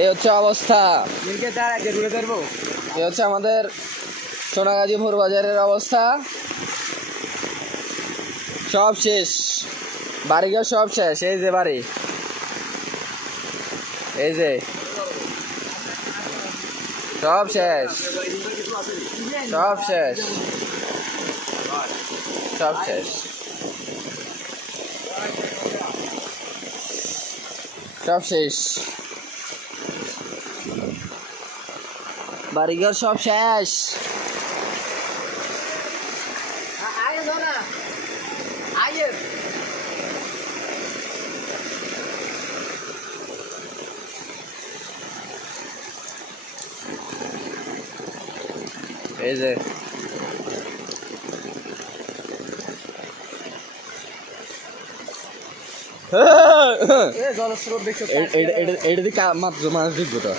এই হচ্ছে অবস্থা। এই হচ্ছে আমাদের সোনাগাজীপুর বাজারের অবস্থা। সব শেষ, বাড়িঘর সব শেষ। এই যে বাড়ি, এই যে সব শেষ, সব শেষ, সব শেষ, সব শেষ, বাড়িঘর সব শেষ। এই যে জলস্রোত দেখছো এটা দিকে মাত্র মাছ ঢুকবো তো।